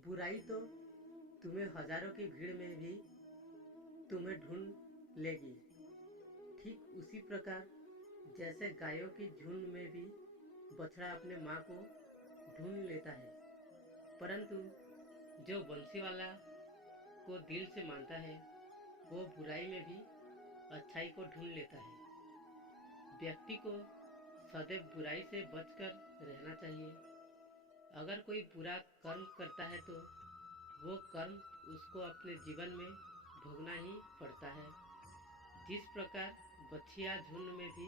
बुराई तो तुम्हें हजारों की भीड़ में भी तुम्हें ढूंढ लेगी। ठीक उसी प्रकार जैसे गायों की झुंड में भी बछड़ा अपने माँ को ढूंढ लेता है, परंतु जो बंसीवाला को दिल से मानता है वो बुराई में भी अच्छाई को ढूंढ लेता है। व्यक्ति को सदैव बुराई से बचकर रहना चाहिए। अगर कोई बुरा कर्म करता है तो वो कर्म उसको अपने जीवन में भोगना ही पड़ता है। जिस प्रकार बछिया झुंड में भी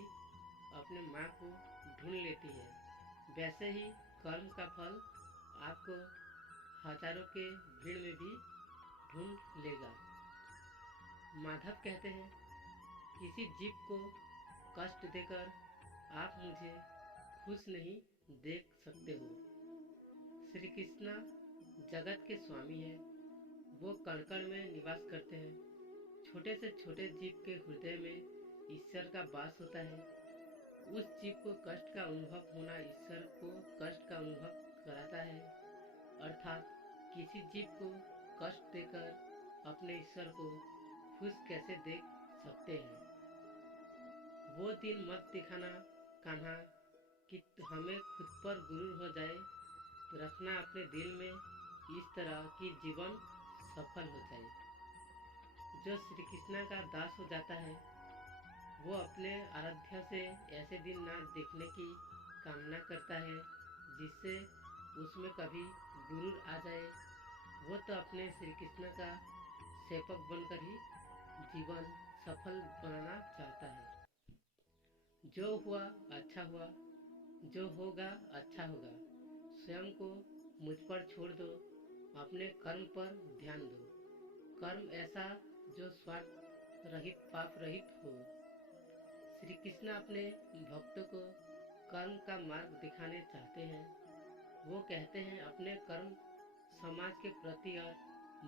अपने माँ को ढूंढ लेती है, वैसे ही कर्म का फल आपको हजारों के भीड़ में भी ढूंढ लेगा। माधव कहते हैं, किसी जीव को कष्ट देकर आप मुझे खुश नहीं देख सकते हो। श्री कृष्णा जगत के स्वामी हैं। वो कण कण में निवास करते हैं। छोटे से छोटे जीव के हृदय में ईश्वर का वास होता है। उस जीव को कष्ट का अनुभव होना ईश्वर को कष्ट का अनुभव कराता है। अर्थात किसी जीव को कष्ट देकर अपने ईश्वर को खुश कैसे देख सकते हैं। वो दिन मत दिखाना कान्हा कि हमें खुद पर गुरूर हो जाए। रखना अपने दिल में इस तरह कि जीवन सफल हो जाए। जो श्री कृष्णा का दास हो जाता है वो अपने आराध्य से ऐसे दिन ना देखने की कामना करता है जिससे उसमें कभी गुरूर आ जाए। वो तो अपने श्री कृष्ण का सेवक बनकर ही जीवन सफल बनाना चाहता है। जो हुआ अच्छा हुआ, जो होगा अच्छा होगा। स्वयं को मुझ पर छोड़ दो, अपने कर्म पर ध्यान दो। कर्म ऐसा जो स्वार्थ रहित पाप रहित हो। श्री कृष्ण अपने भक्तों को कर्म का मार्ग दिखाने चाहते हैं। वो कहते हैं, अपने कर्म समाज के प्रति और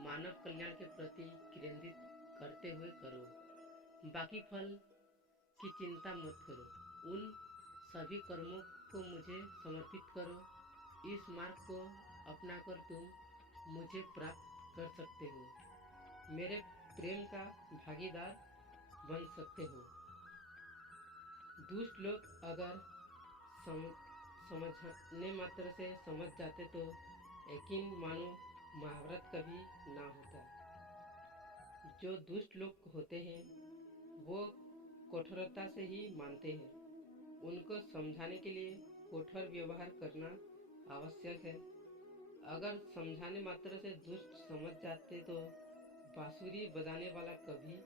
मानव कल्याण के प्रति केंद्रित करते हुए करो। बाकी फल की चिंता मत करो। उन सभी कर्मों को मुझे समर्पित करो। इस मार्ग को अपनाकर तुम मुझे प्राप्त कर सकते हो, मेरे प्रेम का भागीदार बन सकते हो। दुष्ट लोग अगर समझने मात्र से समझ जाते तो यकीन मानो महाभारत कभी ना होता। जो दुष्ट लोग होते हैं वो कठोरता से ही मानते हैं। उनको समझाने के लिए कठोर व्यवहार करना आवश्यक है। अगर समझाने मात्र से दुष्ट समझ जाते तो बांसुरी बजाने वाला कभी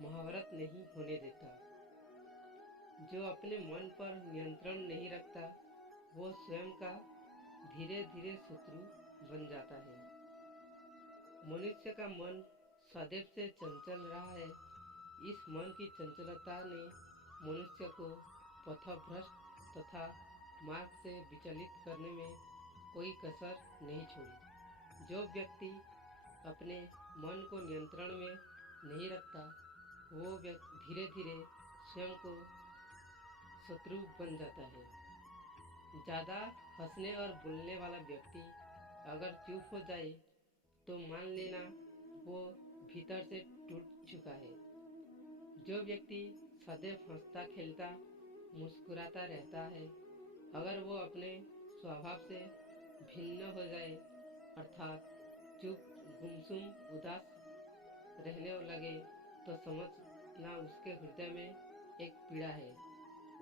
महाभारत नहीं होने देता। जो अपने मन पर नियंत्रण नहीं रखता वो स्वयं का धीरे धीरे शत्रु बन जाता है। मनुष्य का मन सदैव से चंचल रहा है। इस मन की चंचलता ने मनुष्य को पथभ्रष्ट तथा मार्ग से विचलित करने में कोई कसर नहीं छोड़ी। जो व्यक्ति अपने मन को नियंत्रण में नहीं रखता वो व्यक्ति धीरे धीरे स्वयं को शत्रु बन जाता है। ज़्यादा हंसने और बोलने वाला व्यक्ति अगर चुप हो जाए तो मान लेना वो भीतर से टूट चुका है। जो व्यक्ति सदैव हंसता खेलता मुस्कुराता रहता है, अगर वो अपने स्वभाव से भिन्न हो जाए अर्थात चुप गुमसुम उदास रहने लगे तो समझना उसके हृदय में एक पीड़ा है।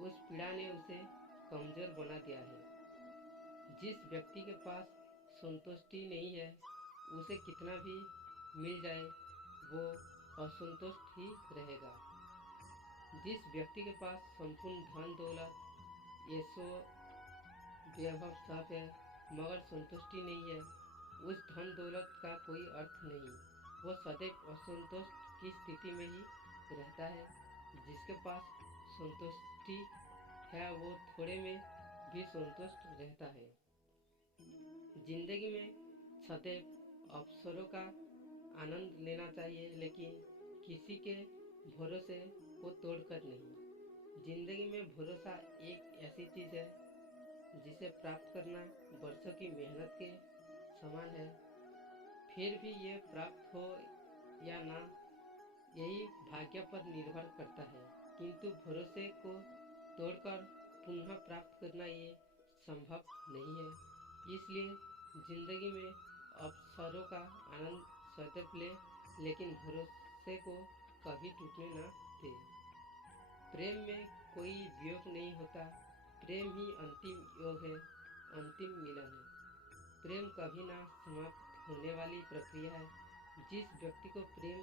उस पीड़ा ने उसे कमजोर बना दिया है। जिस व्यक्ति के पास संतुष्टि नहीं है उसे कितना भी मिल जाए वो असंतुष्ट ही रहेगा। जिस व्यक्ति के पास संपूर्ण धन दौलत यशो वैभव सब है मगर संतुष्टि नहीं है, उस धन दौलत का कोई अर्थ नहीं। वो सदैव असंतुष्ट की स्थिति में ही रहता है। जिसके पास संतुष्टि है वो थोड़े में भी संतुष्ट रहता है। जिंदगी में सदैव अवसरों का आनंद लेना चाहिए, लेकिन किसी के भरोसे को तोड़कर नहीं। जिंदगी में भरोसा एक ऐसी चीज है जिसे प्राप्त करना वर्षों की मेहनत के समान है। फिर भी ये प्राप्त हो या ना, यही भाग्य पर निर्भर करता है। किंतु भरोसे को तोड़कर पुनः प्राप्त करना ये संभव नहीं है। इसलिए जिंदगी में अवसरों का आनंद सदैव ले, लेकिन भरोसे को कभी टूटने ना दे। प्रेम में कोई वियोग नहीं होता, प्रेम ही अंतिम योग है, अंतिम मिलन है। प्रेम कभी ना समाप्त होने वाली प्रक्रिया है। जिस व्यक्ति को प्रेम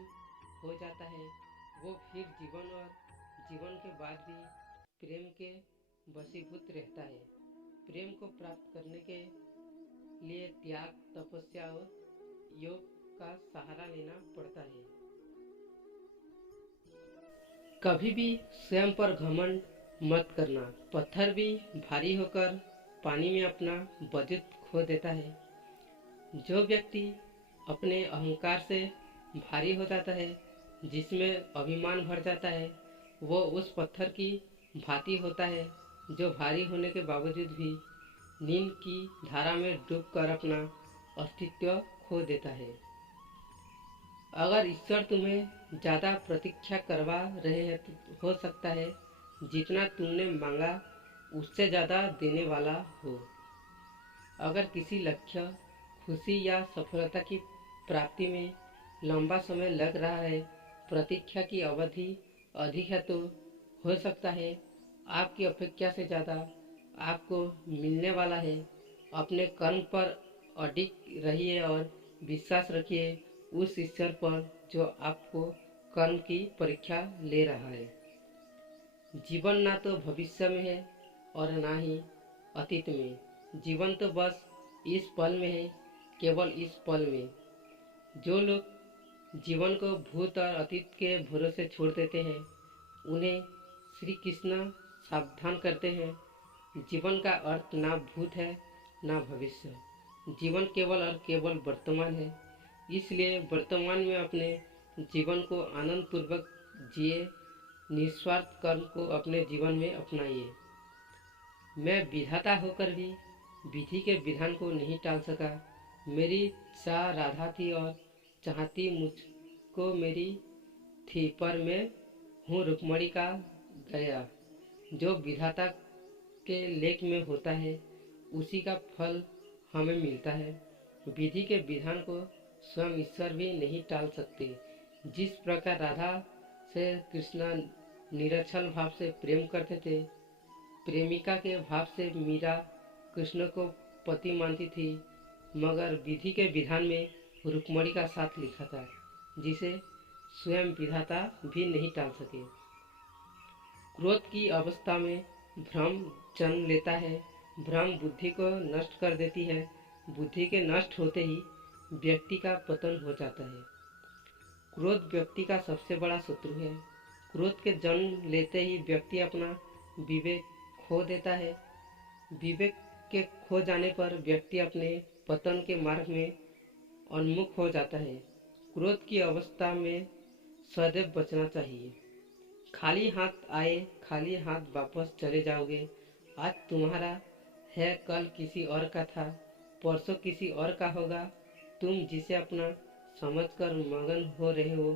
हो जाता है वो फिर जीवन और जीवन के बाद भी प्रेम के वशीभूत रहता है। प्रेम को प्राप्त करने के लिए त्याग, तपस्या और योग का सहारा लेना पड़ता है। कभी भी स्वयं पर घमंड मत करना। पत्थर भी भारी होकर पानी में अपना वजूद खो देता है। जो व्यक्ति अपने अहंकार से भारी हो जाता है, जिसमें अभिमान भर जाता है, वो उस पत्थर की भांति होता है जो भारी होने के बावजूद भी नींद की धारा में डूबकर अपना अस्तित्व खो देता है। अगर ईश्वर तुम्हें ज़्यादा प्रतीक्षा करवा रहे हैं तो हो सकता है जितना तुमने मांगा उससे ज़्यादा देने वाला हो। अगर किसी लक्ष्य, खुशी या सफलता की प्राप्ति में लंबा समय लग रहा है, प्रतीक्षा की अवधि अधिक है, तो हो सकता है आपकी अपेक्षा से ज़्यादा आपको मिलने वाला है। अपने कर्म पर अडिग रहिए और विश्वास रखिए उस ईश्वर पर जो आपको कर्म की परीक्षा ले रहा है। जीवन ना तो भविष्य में है और ना ही अतीत में। जीवन तो बस इस पल में है, केवल इस पल में। जो लोग जीवन को भूत और अतीत के भरोसे छोड़ देते हैं, उन्हें श्री कृष्ण सावधान करते हैं। जीवन का अर्थ ना भूत है ना भविष्य। जीवन केवल और केवल वर्तमान है। इसलिए वर्तमान में अपने जीवन को आनंद पूर्वक जिए, निस्वार्थ कर्म को अपने जीवन में अपनाइए। मैं विधाता होकर भी विधि के विधान को नहीं टाल सका। मेरी चाह राधा थी और चाहती मुझको मेरी थी, पर मैं हूँ रुक्मणी का गया। जो विधाता के लेख में होता है उसी का फल हमें मिलता है। विधि के विधान को स्वयं ईश्वर भी नहीं टाल सकते। जिस प्रकार राधा से कृष्ण निरक्षल भाव से प्रेम करते थे, प्रेमिका के भाव से मीरा कृष्ण को पति मानती थी, मगर विधि के विधान में रुक्मणी का साथ लिखा था, जिसे स्वयं विधाता भी नहीं टाल सके। क्रोध की अवस्था में भ्रम जन्म लेता है। भ्रम बुद्धि को नष्ट कर देती है। बुद्धि के नष्ट होते ही व्यक्ति का पतन हो जाता है। क्रोध व्यक्ति का सबसे बड़ा शत्रु है। क्रोध के जन्म लेते ही व्यक्ति अपना विवेक खो देता है। विवेक के खो जाने पर व्यक्ति अपने पतन के मार्ग में उन्मुख हो जाता है। क्रोध की अवस्था में सदैव बचना चाहिए। खाली हाथ आए, खाली हाथ वापस चले जाओगे। आज तुम्हारा है, कल किसी और का था, परसों किसी और का होगा। तुम जिसे अपना समझकर मगन हो रहे हो,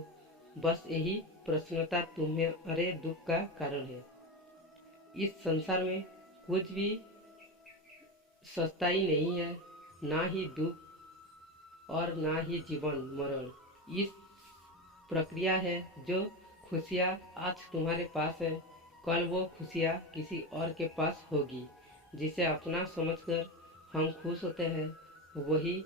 बस यही प्रसन्नता तुम्हारे दुख का कारण है। इस संसार में कुछ भी सस्ताई नहीं है, ना ही दुख और ना ही जीवन मरण। इस प्रक्रिया है। जो खुशियाँ आज तुम्हारे पास है, कल वो खुशियाँ किसी और के पास होगी। जिसे अपना समझकर हम खुश होते हैं, वही